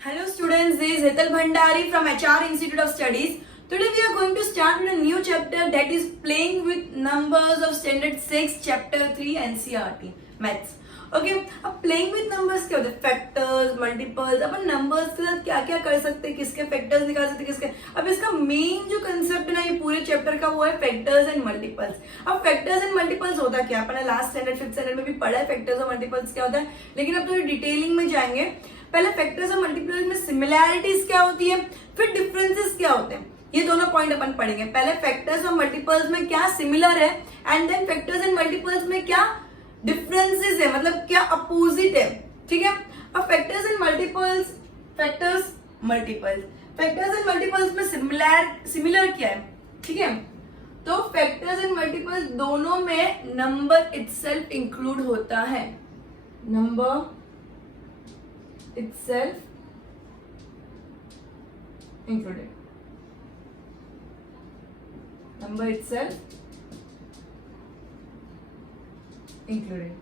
Hello students, this is Hital Bhandari from HR Institute of Studies. Today we are going to start with a new chapter that is playing with numbers of standard 6 chapter 3 NCERT maths. Okay अब playing with numbers क्या होते हैं? Factors, multiples. अपन numbers के साथ क्या क्या कर सकते हैं, किसके फैक्टर्स निकाल सकते हैं, किसके. अब इसका मेन जो कंसेप्ट है ना ये पूरे चैप्टर का वो है फैक्टर्स एंड मल्टीपल्स. अब फैक्टर्स एंड मल्टीपल्स होता क्या, अपने लास्ट स्टैंडर्ड 5th स्टैंडर्ड में भी पढ़ा है फैक्टर्स और मल्टीपल्स क्या होता है, लेकिन अब थोड़ी डिटेलिंग में जाएंगे. पहले फैक्टर्स और मल्टीपल्स में सिमिलैरिटीज क्या होती है, फिर डिफरेंसेस क्या होते हैं, ये दोनों पॉइंट अपन पढ़ेंगे. पहले फैक्टर्स और मल्टीपल्स में क्या सिमिलर है and then factors and multiples में क्या डिफरेंसेस है, मतलब क्या अपोजिट है. ठीक है. अब factors and multiples, factors and multiples में सिमिलर क्या है. ठीक है. तो फैक्टर्स एंड मल्टीपल्स दोनों में नंबर इटसेल्फ इंक्लूड होता है. Number itself included. Number itself included.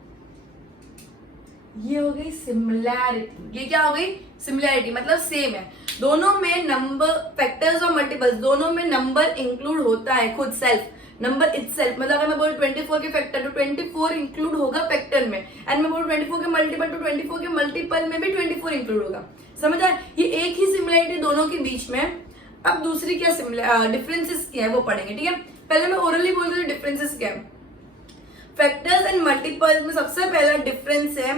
ये हो गई सिमिलैरिटी. ये क्या हो गई? सिमिलैरिटी मतलब सेम है. दोनों में नंबर, फैक्टर्स और मल्टीपल्स दोनों में नंबर इंक्लूड होता है खुद सेल्फ. नंबर इटसेल्फ मतलब अगर मैं बोलूं 24 के फैक्टर तो 24 इंक्लूड होगा फैक्टर में, एंड मैं बोलूं 24 के मल्टीपल तो 24 के मल्टीपल में भी 24 इंक्लूड होगा. समझ आए? ये एक ही सिमिलैरिटी दोनों के बीच में. अब दूसरी क्या डिफरेंसेस क्या है वो पढ़ेंगे. ठीक है. पहले मैं ओरली बोल रही हूँ डिफरेंसेस क्या है. फैक्टर्स एंड मल्टीपल्स में सबसे पहला डिफरेंस है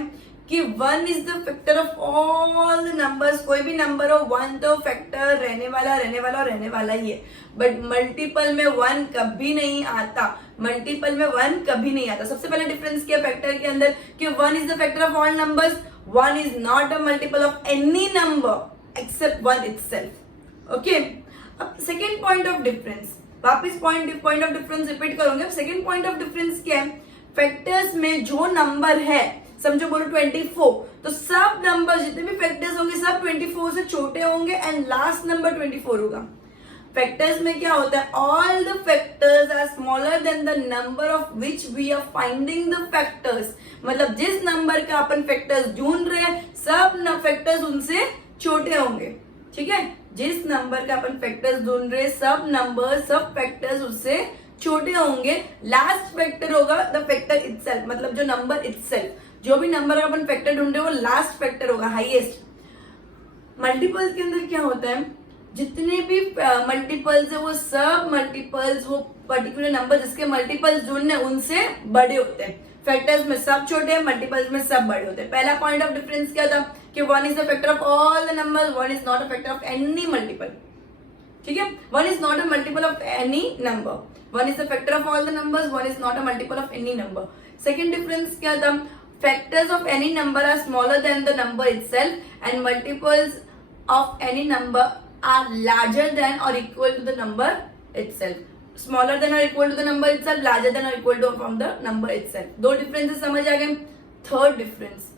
कि 1 is the factor of all the numbers. कोई भी नंबर हो 1 तो फैक्टर रहने वाला ही है. बट मल्टीपल में 1 कभी नहीं आता. सबसे पहला डिफरेंस क्या फैक्टर के अंदर कि 1 is the factor of all numbers. 1 is not a multiple of any number except 1 itself. Okay. अब सेकेंड पॉइंट ऑफ डिफरेंस, वापस पॉइंट ऑफ डिफरेंस रिपीट करूंगे. अब सेकेंड पॉइंट ऑफ डिफरेंस क्या है, फैक्टर्स में जो नंबर है, समझो बोलो 24, तो सब नंबर जितने भी फैक्टर्स होंगे सब 24 से छोटे होंगे एंड लास्ट नंबर 24 होगा. फैक्टर्स में क्या होता है, all the factors are smaller than the number of which we are finding the factors. मतलब जिस नंबर का अपन फैक्टर्स ढूंढ रहे हैं सब फैक्टर्स उनसे छोटे होंगे. ठीक है. जिस नंबर का अपन फैक्टर्स ढूंढ रहे सब फैक्टर्स उससे छोटे होंगे. लास्ट फैक्टर होगा द फैक्टर इटसेल्फ, मतलब जो नंबर इटसेल्फ, जो भी नंबर का अपन फैक्टर ढूंढ रहे हो वो लास्ट फैक्टर होगा, हाईएस्ट. मल्टीपल्स के अंदर क्या होता है, जितने भी मल्टीपल्स है वो सब मल्टीपल्स, वो पर्टिकुलर नंबर जिसके मल्टीपल्स ढूंढने उनसे बड़े होते हैं. फैक्टर्स में सब छोटे हैं, मल्टीपल्स में सब बड़े होते हैं. पहला पॉइंट ऑफ डिफरेंस क्या था कि 1 is the factor of all the numbers, 1 is not a factor of any multiple. ठीक है. 1 is not a multiple of any number. 1 is the factor of all the numbers, 1 is not a multiple of any number. Second difference क्या था, factors of any number are smaller than the number itself and multiples of any number are larger than or equal to the number itself. Smaller than or equal to the number itself, larger than or equal to from the number itself. दो differences समझ आ गए. Third difference,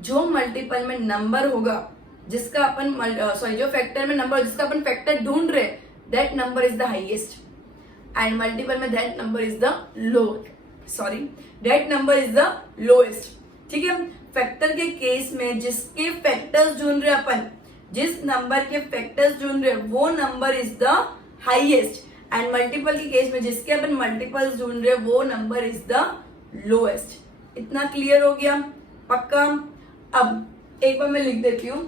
जो multiple में number होगा जिसका अपन जो factor में number जिसका अपन factor ढूंढ रहे that number is the highest. And multiple में that number is the lowest. ठीक है. फैक्टर के केस में जिसके फैक्टर्स ढूंढ रहे अपन, जिस नंबर के फैक्टर्स ढूंढ रहे वो number is the highest. And multiple के केस में जिसके अपन मल्टीपल्स ढूंढ रहे वो नंबर इज द लोएस्ट. इतना क्लियर हो गया? पक्का. अब एक बार मैं लिख देती हूं.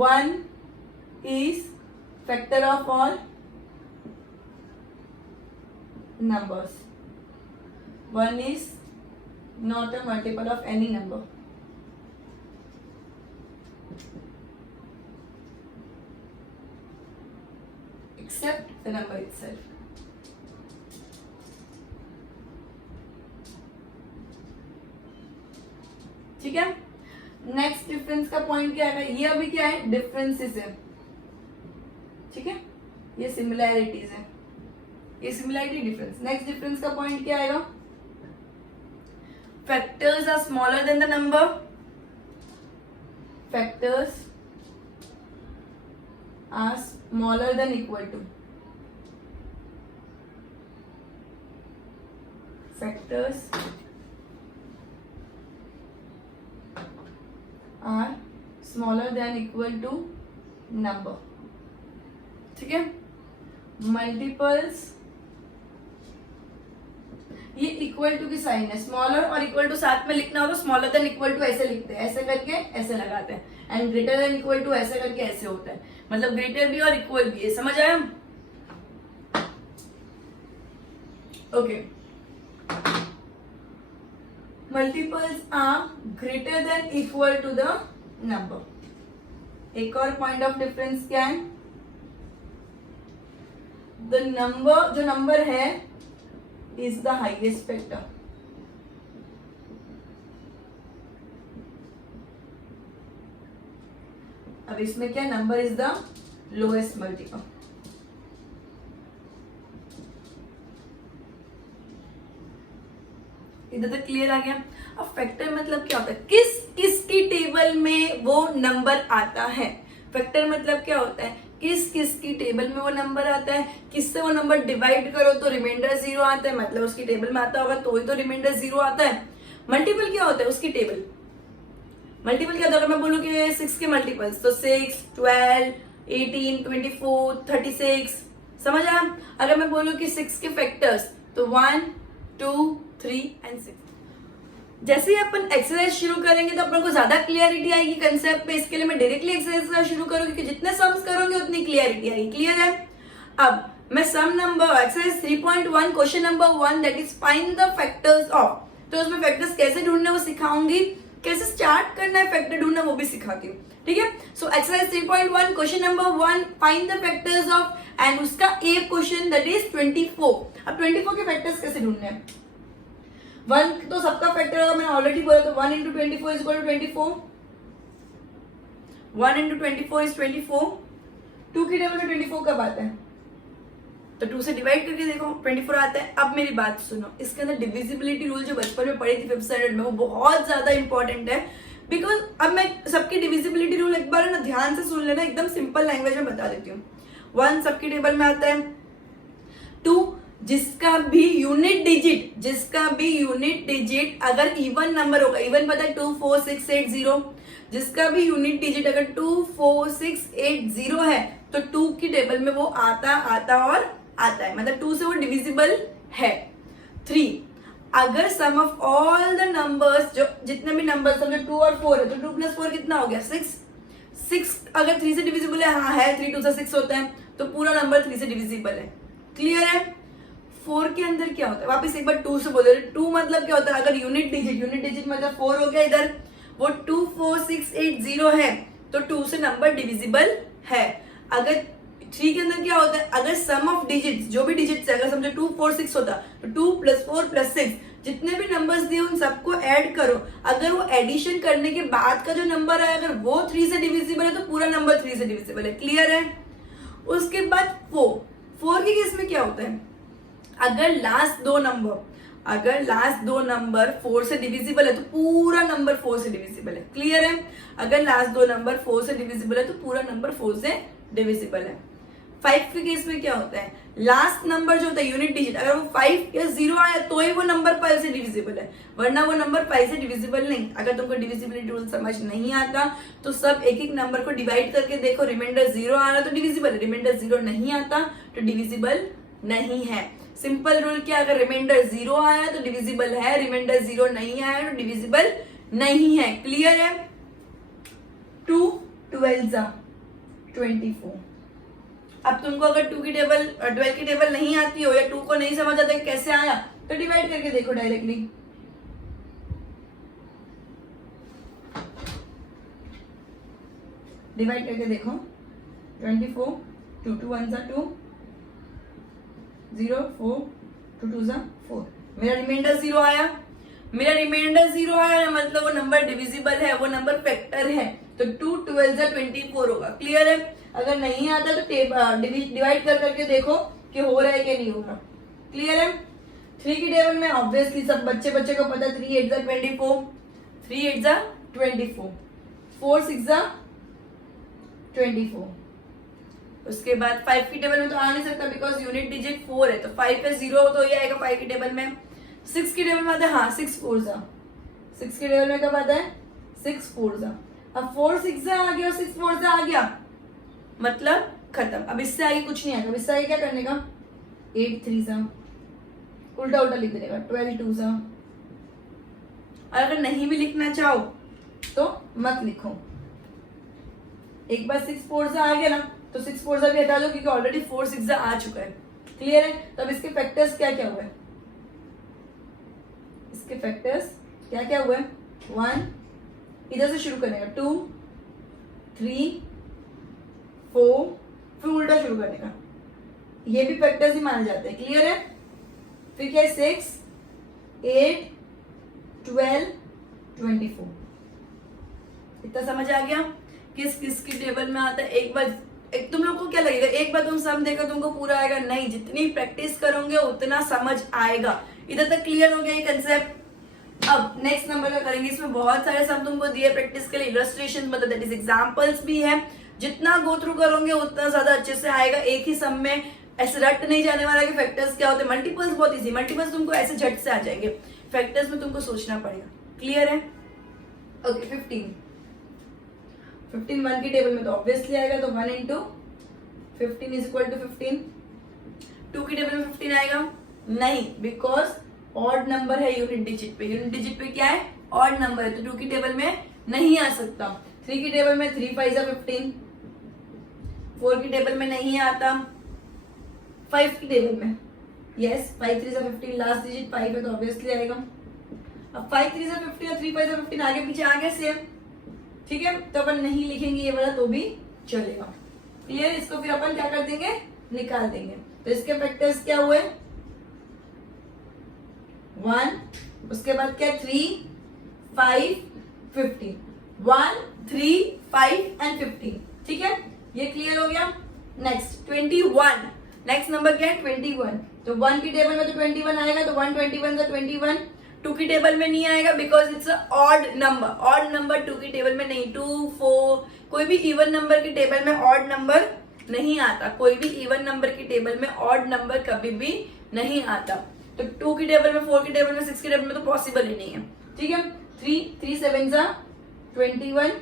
1 is factor of all numbers. 1 is not a multiple of any number. Except the number itself. ठीक है. नेक्स्ट डिफरेंस का पॉइंट क्या है, ये अभी क्या है, डिफरेंसेस है. ठीक है. ये सिमिलैरिटीज है, ये सिमिलैरिटी डिफरेंस. नेक्स्ट डिफरेंस का पॉइंट क्या आएगा, factors are smaller than the number. Factors are smaller than equal to. Factors are smaller than equal to number, ठीक है। मल्टीपल्स, ये इक्वल टू की साइन है, स्मॉलर और इक्वल टू साथ में लिखना हो तो स्मॉलर देन इक्वल टू ऐसे लिखते हैं, ऐसे करके ऐसे लगाते हैं, and greater than equal to ऐसे करके ऐसे होता है, मतलब ग्रेटर भी और इक्वल भी है, समझ आया? Okay, multiples are greater than equal to the number. एक और पॉइंट ऑफ डिफरेंस क्या है? द नंबर, जो नंबर है इज द हाईएस्ट फैक्टर, अब इसमें क्या, number is the lowest multiple. इधर तक क्लियर आ गया? अब फैक्टर मतलब क्या होता है, किस किसकी टेबल में वो नंबर आता है। फैक्टर मतलब क्या होता है, किस किसकी टेबल में वो नंबर आता है, किससे वो नंबर डिवाइड करो तो रिमाइंडर 0 आता है, मतलब उसकी टेबल में आता होगा तो ही तो रिमाइंडर 0 आता है। मल्टीपल क्या होता है, उसकी टेबल। मल्टीपल क्या होता है, अगर मैं बोलूं कि 6 के मल्टीपल्स तो 6, 12, 18, 24, 36, समझ आया? अगर मैं बोलूं कि 6 के फैक्टर्स तो 1, 2, 3 एंड 6। जैसे ही अपन एक्सरसाइज शुरू करेंगे तो अपन को ज्यादा क्लियरिटी आएगी कंसेप्ट पे, इसके लिए मैं डायरेक्टली एक्सरसाइज शुरू करूंगी, क्योंकि जितने सम्स करोगे उतनी क्लियरिटी आएगी। क्लियर है? अब मैं some number exercise 3.1 question number 1 that is find the factors of, तो उसमें फैक्टर्स कैसे ढूंढना वो सिखाऊंगी, कैसे स्टार्ट करना है फैक्टर ढूंढना वो भी सिखाती हूँ, ठीक है। So exercise 3.1 question number 1 find the factors of, and उसका एक क्वेश्चन दैट इज 24। अब 24 के फैक्टर्स कैसे ढूंढने हैं? 1 तो सबका फैक्टर होगा, मैंने ऑलरेडी बोला, तो 1 into 24 is equal to 24। 1 into 24 is 24। 2 की टेबल में 24 कब आता है, तो 2 से डिवाइड करके देखो 24 आता है। अब मेरी बात सुनो, इसके अंदर डिविजिबिलिटी रूल जो बचपन में पढ़ी थी 5th स्टैंडर्ड में, वो बहुत ज्यादा इंपॉर्टेंट है, बिकॉज अब मैं सबकी डिविजिबिलिटी रूल एक बार ना ध्यान से सुन लेना, एकदम सिंपल लैंग्वेज में बता देती हूँ। 1 सबकी टेबल में आता है, 2 जिसका भी यूनिट डिजिट अगर इवन नंबर होगा, इवन पता है 2, 4, 6, 8, 0, जिसका भी यूनिट डिजिट अगर 2, 4, 6, 8, 0 है तो 2 की टेबल में वो आता है, मतलब 2 से वो डिविजिबल है। 3 अगर सम ऑफ ऑल द नंबर्स, जो जितने भी नंबर समझो 2 और 4 है तो 2 + 4 कितना हो गया 6। 6 अगर 3 से डिविजिबल है, हाँ है, 3 2 से 6 होता है, तो पूरा नंबर 3 से डिविजिबल है। क्लियर है? 4 के अंदर क्या होता है, वापस एक बार 2 से बोल रहे, 2 मतलब क्या होता है, अगर यूनिट डिजिट मतलब 4 हो गया, इधर वो 2, 4, 6, 8, 0 है तो 2 से नंबर डिविजिबल है। अगर 3 के अंदर क्या होता है, अगर सम ऑफ डिजिट्स, जो भी डिजिट्स है, अगर समझो 2, 4, 6 होता तो 2 + 4 + 6, जितने भी नंबर्स दिए उन सबको ऐड करो, अगर वो एडिशन करने के बाद का जो नंबर है अगर वो 3 से डिविजिबल है तो पूरा नंबर 3 से डिविजिबल है। क्लियर है? उसके बाद 4 के केस में क्या होता है, अगर लास्ट दो नंबर 4 से डिविजिबल है तो पूरा नंबर 4 से डिविजिबल है। क्लियर है? अगर लास्ट दो नंबर 4 से डिविजिबल है तो पूरा नंबर 4 से डिविजिबल है। 5 के केस में क्या होता है, लास्ट नंबर जो होता है यूनिट डिजिट, अगर वो 5 या 0 आया तो ही वो नंबर 5 से डिविजिबल है, वरना वो नंबर 5 से डिविजिबल नहीं। अगर तुमको डिविजिबिलिटी रूल समझ नहीं आता तो सब एक एक नंबर को डिवाइड करके देखो, रिमाइंडर 0 आ रहा तो डिविजिबल है, रिमाइंडर 0 नहीं आता तो डिविजिबल नहीं है। सिंपल रूल क्या, अगर रिमाइंडर 0 आया तो डिविजिबल है, रिमाइंडर 0 नहीं आया तो डिविजिबल नहीं है। क्लियर है? 2 12 24। अब तुमको अगर 2 की टेबल 12 की टेबल नहीं आती हो या 2 को नहीं समझ आता कैसे आया तो डिवाइड करके देखो डायरेक्टली। डिवाइड करके देखो 24, 2 2 1 2, 0 4 2 2 4, मेरा रिमाइंडर 0 आया, मतलब वो नंबर डिविजिबल है, वो नंबर फैक्टर है, तो 2 12 24 होगा। क्लियर है? अगर नहीं आता तो डिवाइड कर करके देखो कि हो रहा है कि नहीं हो रहा। क्लियर है? 3 की टेबल में ऑब्वियसली सब बच्चे को पता, 3 8 24, 3 8 24, 4 6 24। उसके बाद 5 की टेबल में तो आ नहीं सकता बिकॉज यूनिट डिजिट 4 है, तो 5 पे 0 तो ये आएगा 5 की टेबल में। 6 की टेबल में आता है, हाँ 6 4 6 की टेबल में कब आता है, 6 4 अब 4 6 आ गया और 6 4 आ गया, मतलब खत्म। अब इससे आगे कुछ नहीं आएगा। अब इससे आगे क्या करने का, 8 3 उल्टा उल्टा लिख देगा, 12 2 और अगर नहीं भी लिखना चाहो तो मत लिखो। एक बार 6 4 आ गया ना, तो 6 4 भी हटा दो, क्योंकि ऑलरेडी 4 6 आ चुका है। क्लियर है? तो अब इसके फैक्टर्स क्या क्या हुए, इसके फैक्टर्स क्या क्या हुए, 1, इधर से शुरू करने का, 2 3 4, फिर उल्टा शुरू करने का, ये भी फैक्टर्स ही माने जाते हैं। क्लियर है? फिर क्या है, 6 8 12 24। इतना समझ आ गया किस किस की टेबल में आता है। एक तुम लोग को क्या लगेगा, एक बार तुम सम देखो तुमको पूरा आएगा, नहीं, जितनी प्रैक्टिस करोगे उतना समझ आएगा। इधर तक क्लियर हो गया ये कंसेप्ट। अब नेक्स्ट नंबर का करेंगे। इसमें बहुत सारे सम तुमको दिए प्रैक्टिस के लिए, इलस्ट्रेशन मतलब दैट इज एग्जांपल्स भी है। जितना गो थ्रू करोगे उतना ज्यादा अच्छे से आएगा। एक ही सम में ऐसे रट नहीं जाने वाला कि फैक्टर्स क्या होते हैं। मल्टीपल्स बहुत इजी, मल्टीपल्स तुमको ऐसे झट से आ जाएंगे, फैक्टर्स में तुमको सोचना पड़ेगा। क्लियर है? ओके 15 1 की टेबल में तो ऑब्वियसली आएगा, तो 1 इंटू 15 इज इक्वल टू 15। 2 की टेबल में 15 आएगा नहीं, बिकॉज ऑड नंबर है यूनिट डिजिट पे। यूनिट डिजिट पे क्या है, ऑड नंबर है, तो 2 की टेबल में नहीं आ सकता। 3 की टेबल में 3 5 15, 4 की टेबल में नहीं आता। 5 की टेबल में यस, 5 3 15, लास्ट डिजिट 5 है तो ऑब्वियसली आएगा। अब 5 3 15 और 3 5 15 आगे पीछे आ गए सेम, ठीक है, तो अपन नहीं लिखेंगे ये वाला तो भी चलेगा। क्लियर? इसको फिर अपन क्या कर देंगे, निकाल देंगे। तो इसके फैक्टर्स क्या हुए, 1, उसके बाद क्या 3 5 15, 1 3 5 एंड 15। ठीक है, ये क्लियर हो गया। नेक्स्ट 21, नेक्स्ट नंबर क्या है 21। तो 1 की टेबल में तो 21 आएगा, तो 1 21 का 21। 2 की टेबल में नहीं आएगा because it's a odd number. Odd number 2 की टेबल में नहीं। 2 4 कोई भी इवन नंबर की टेबल में ऑड नंबर नहीं आता। कोई भी इवन नंबर की टेबल में ऑड नंबर कभी भी नहीं आता। तो 2 की टेबल में, 4 की टेबल में, 6 की टेबल में तो पॉसिबल ही नहीं है। ठीक है, 3 7 जा 21।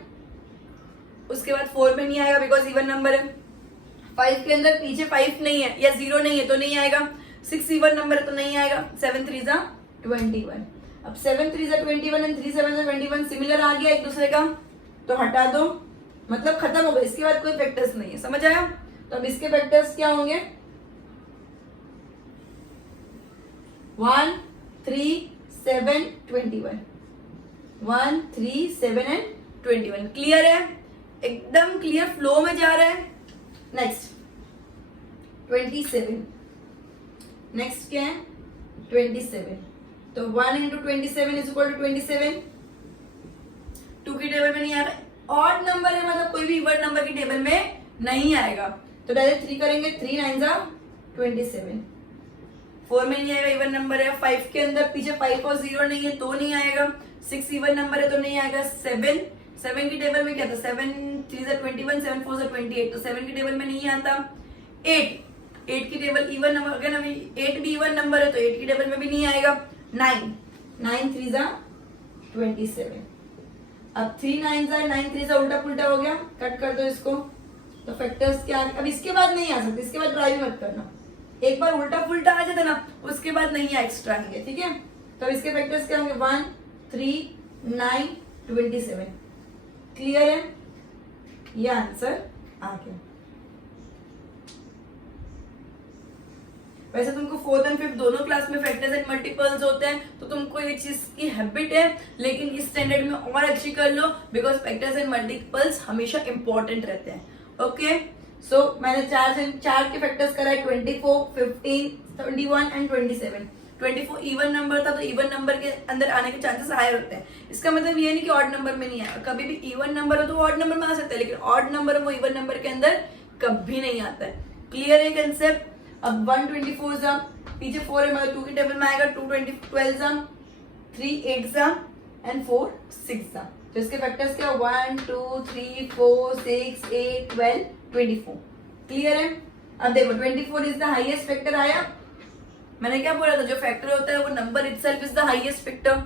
उसके बाद 4 में नहीं आएगा बिकॉज इवन नंबर है। 5 के अंदर पीछे 5 नहीं है या 0 नहीं है तो नहीं आएगा। 6 इवन नंबर है तो नहीं आएगा। 7 3 जा 21। अब 7 3 जा 21 एंड 3 7 जा 21 सिमिलर आ गया एक दूसरे का, तो हटा दो, मतलब खत्म हो गया। इसके बाद कोई फैक्टर्स नहीं है। समझ आया? तो अब इसके फैक्टर्स क्या होंगे, 1 3 7 21, 1 3 7 एंड 21। क्लियर है? एकदम क्लियर फ्लो में जा रहा है। नेक्स्ट 27। नेक्स्ट क्या है 27। तो 1 इंटू 27 इज इक्वल टू 27। 2 की टेबल में नहीं आ रहा, ऑड नंबर है मतलब कोई भी इवन नंबर की टेबल में नहीं आएगा, तो डायरेक्ट 3 करेंगे। 3 9 जा 27। 4 में नहीं आएगा, इवन नंबर है। 5 के अंदर पीछे 5 और 0 नहीं है तो नहीं आएगा। 6 इवन नंबर है तो नहीं आएगा। 7 की टेबल में क्या था, 7 3 जा 21, 7 4 जा 28, तो 7 की टेबल में नहीं आता। 8 की टेबल इवन नंबर, अगर 8 भी इवन नंबर है तो 8 की टेबल में भी नहीं आएगा। 9 3 जा 27। अब 3 9 जा 9 3 जा उल्टा पुल्टा हो गया, कट कर दो इसको। तो फैक्टर्स क्या, अब इसके बाद नहीं आ सकते, इसके बाद ट्राई मत करना। एक बार उल्टा पुल्टा आ जाता ना, उसके बाद नहीं एक्स्ट्रा आएंगे। ठीक है, तो इसके फैक्टर्स क्या होंगे, 1 3 9 27। क्लियर है? ये आंसर आ गया। वैसे तुमको 4th एंड 5th दोनों क्लास में फैक्टर्स एंड मल्टीपल्स होते हैं, तो तुमको ये चीज की हैबिट है, लेकिन इस स्टैंडर्ड में और अच्छी कर लो बिकॉज फैक्टर्स एंड मल्टीपल्स हमेशा इंपॉर्टेंट रहते हैं। ओके, सो मैंने 4 के फैक्टर्स कराए, 24 15 21 एंड 27। 24 इवन नंबर था तो इवन नंबर के अंदर आने के चांसेस हायर होते हैं। इसका मतलब ये नहीं कि ऑड नंबर में नहीं आएगा। कभी भी इवन नंबर हो तो ऑड नंबर में आ सकता है, लेकिन ऑड नंबर वो इवन नंबर के अंदर कभी नहीं आता है। क्लियर है कंसेप्ट? अब 124 जा पीछे 4 है मतलब 2 की टेबल में आएगा। 2 12 जा 3 8 जा एंड 4 6 जा। तो इसके फैक्टर्स क्या, 1 2 3 4 6 8 12 24। क्लियर है? अब देखो 24 इज द हाईएस्ट फैक्टर आया। मैंने क्या बोला था, जो फैक्टर होता है वो number itself is the highest factor.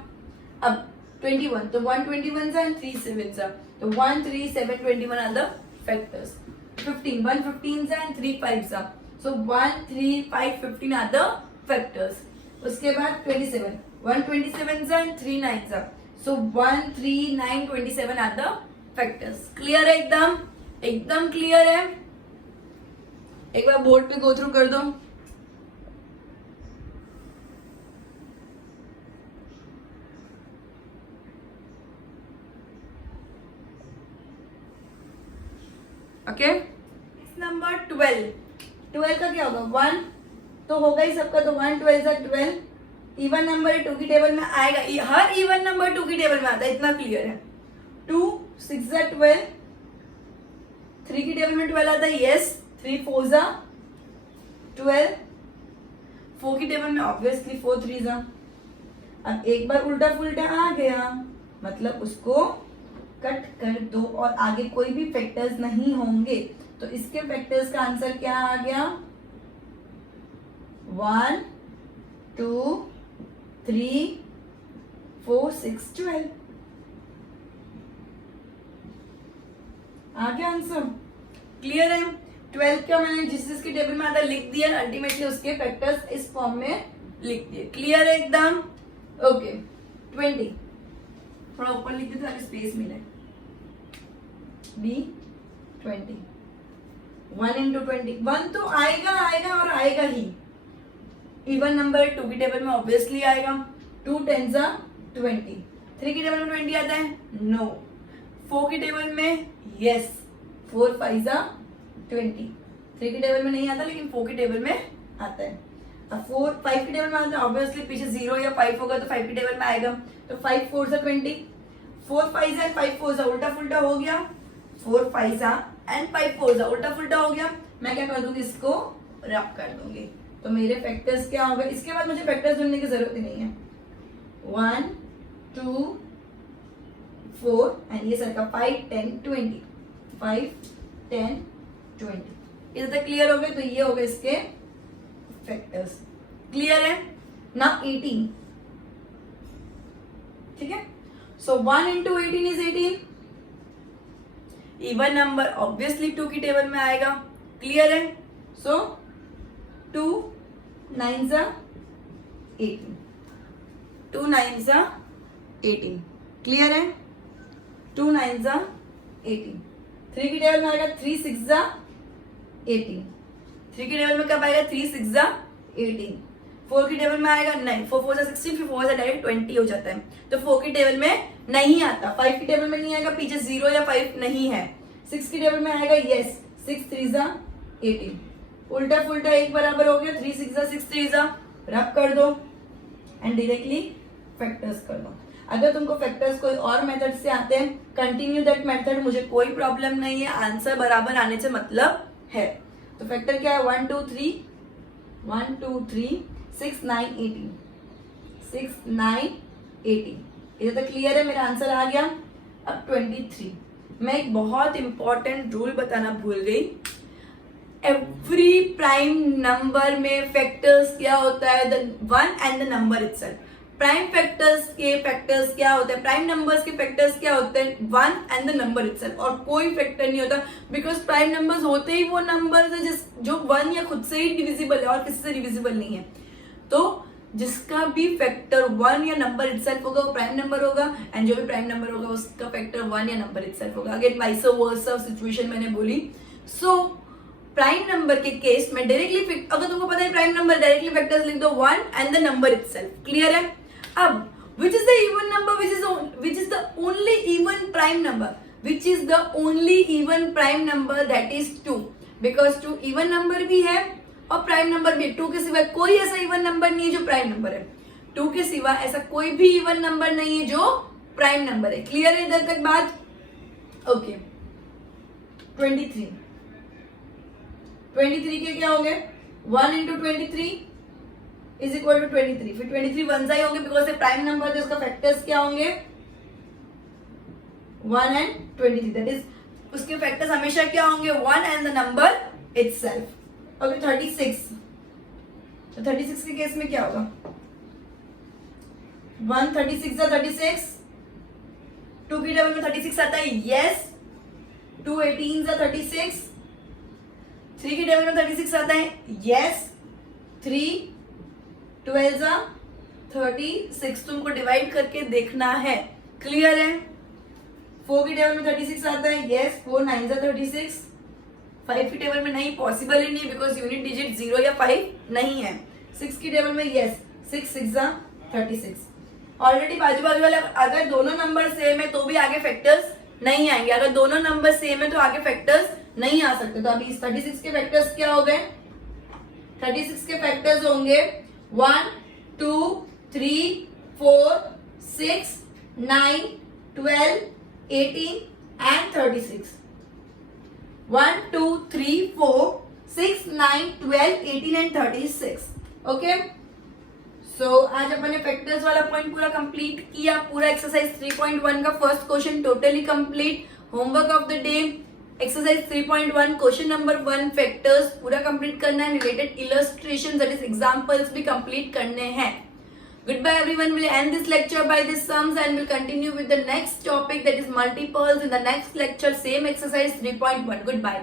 अब 21. तो 121 and 3 sevens are. तो 1, 3, 7, 21 are the factors. 15. 1 15s and 3 5s are. So 1, 3, 5, 15 are the factors. उसके बाद 27. 1 27s and 3 9s are. So 1, 3, 9, 27 are the factors. Clear है एकदम? एकदम clear है? एक बार बोर्ड पे go through कर दो. ओके. नंबर 12. 12 का क्या होगा? 1 तो होगा ही सबका. तो 1 12 12. इवन नंबर 2 की टेबल में आएगा. हर इवन नंबर 2 की टेबल में आता है, इतना क्लियर है. 2 6 12. 3 की टेबल में 12 आता है. यस. 3 4 12. 4 की टेबल में ऑब्वियसली 4 3 अब एक बार उल्टा पुल्टा आ गया मतलब उसको कट कर दो और आगे कोई भी फैक्टर्स नहीं होंगे. तो इसके फैक्टर्स का आंसर क्या आ गया? 1 2 3 4 6 12 आ गया आंसर. क्लियर है? 12 का मैंने जिस जिसकी टेबल में आता लिख दिया, अल्टीमेटली उसके फैक्टर्स इस फॉर्म में लिख दिए. क्लियर है एकदम? ओके. 20 थोड़ा ऊपर लिख दे ताकि स्पेस मिले. B 20. 1 into 20. 1 तो आएगा आएगा और आएगा ही. इवन नंबर 2 की टेबल में ऑब्वियसली आएगा. 2 10s are 20. 3 की टेबल में 20 आता है? नो. 4 की टेबल में यस. 4 5s are 20. 3 की टेबल में नहीं आता लेकिन 4 की टेबल में आता है. अब 4 5 की टेबल में आता है ऑब्वियसली. पीछे 0 या 5 होगा तो 5 की टेबल में आएगा. तो 5 4s are 20. 4 5s and 5 4s are उल्टा फुल्टा हो गया. 4 5s are and 5 4s are उल्टा फुल्टा हो गया. मैं क्या कर दूंगी? इसको रब कर दूंगी. तो मेरे फैक्टर्स क्या होगा? इसके बाद मुझे फैक्टर्स ढूंढने की जरूरत ही नहीं है. 1 2 4 एंड ये सर का 5 10 20. 5 10 20 इधर तक क्लियर हो गए. तो ये हो गए इसके फैक्टर्स. क्लियर है ना? 18. ठीक है. सो 1 into 18 is 18. Even number obviously 2 की टेबल में आएगा. क्लियर है? सो 2 9s are 18. 2 9s are 18. Clear है? 2 9s are 18. 3 की टेबल में आएगा 3 6s are 18. 3 की टेबल में कब आएगा? 3 6s are 18. 4 की टेबल में आएगा नहीं. 4 4 are 16. फिर 4 से डायरेक्ट 20 हो जाता है. तो 4 की टेबल में नहीं आता. 5 की टेबल में नहीं आएगा. पीछे 0 या 5 नहीं है. 6 की टेबल में आएगा. यस. 6 3s are 18. उल्टा फुल्टा एक बराबर हो गया. 3 6s are 6 3s are. रब कर दो एंड डायरेक्टली फैक्टर्स कर दो. अगर तुमको फैक्टर्स कोई और मेथड से आते हैं, कंटिन्यू दैट मेथड. मुझे कोई प्रॉब्लम नहीं है. आंसर बराबर आने से मतलब है. तो फैक्टर क्या है? 1 2 3 1 2 3 6 9 18. 6 9 18. इधर तक क्लियर है? मेरा आंसर आ गया. अब 23. मैं एक बहुत इंपॉर्टेंट रूल बताना भूल गई. एवरी प्राइम नंबर में फैक्टर्स क्या होता है? The one and the number itself. Prime factors के फैक्टर्स क्या होते हैं? प्राइम नंबर्स के फैक्टर्स क्या होते हैं? 1 एंड द नंबर इटसेल्फ. और कोई फैक्टर नहीं होता बिकॉज प्राइम नंबर्स होते ही वो नंबर्स है जो 1 या खुद से ही डिविजिबल है और किसी से डिविजिबल नहीं है. तो जिसका भी फैक्टर 1 या नंबर इटसेल्फ होगा वो प्राइम नंबर होगा. एंड जो भी प्राइम नंबर होगा उसका फैक्टर 1 या नंबर इटसेल्फ होगा. अगेन वाइस वर्सा सिचुएशन मैंने बोली. सो प्राइम नंबर के केस में डायरेक्टली, अगर तुमको पता है प्राइम नंबर, डायरेक्टली फैक्टर्स लिख दो 1 and the number itself. Clear है? अब which is the even number which is the only even prime number, which is the only even prime number, that is 2. because 2 even number भी है और prime number भी. 2 के सिवा कोई ऐसा इवन नंबर नहीं है जो प्राइम नंबर है. 2 के सिवा ऐसा कोई भी इवन नंबर नहीं है जो प्राइम नंबर है. क्लियर है इधर तक बात? ओके. 23. 23 के क्या होंगे? 1 into 23 इज इक्वल टू 23. फिर 23 1 ही होंगे बिकॉज प्राइम नंबर है. उसका फैक्टर्स क्या होंगे? 1 and 23. दैट इज उसके फैक्टर्स हमेशा क्या होंगे? 1 and the number itself. Okay. 36. तो 36 के केस में क्या होगा? 1 36 36. 2 की टेबल में 36 आता है, यस। 2 18 36। 3 की टेबल में 36 आता है, यस। 3 12 36। तुमको डिवाइड करके देखना है, क्लियर है। 4 की टेबल में 36 आता है, यस। 4 9 36। 5 की टेबल में नहीं, पॉसिबल ही नहीं, बिकॉज यूनिट डिजिट 0 या 5 नहीं है। 6 की टेबल में यस, 6 6 36। ऑलरेडी बाजू बाजू वाले, अगर दोनों नंबर सेम है तो भी आगे फैक्टर्स नहीं आएंगे, अगर दोनों नंबर सेम है तो आगे फैक्टर्स नहीं आ सकते। तो अभी इस 36 के फैक्टर्स क्या हो गए? 36 के फैक्टर्स होंगे 1 2 3 4 6 9 12 18 एंड 36। 1 2 3 4 6 9 12 18 एंड 36। ओके, सो आज अपन ने फैक्टर्स वाला पॉइंट पूरा कंप्लीट किया। पूरा एक्सरसाइज 3.1 का first question totally complete. Homework of the day exercise 3.1 question number 1 factors पूरा कंप्लीट करना है। Related illustration that is examples भी कंप्लीट करने हैं। Goodbye everyone, we'll end this lecture by this sums and we'll continue with the next topic that is multiples in the next lecture, same exercise 3.1. Goodbye.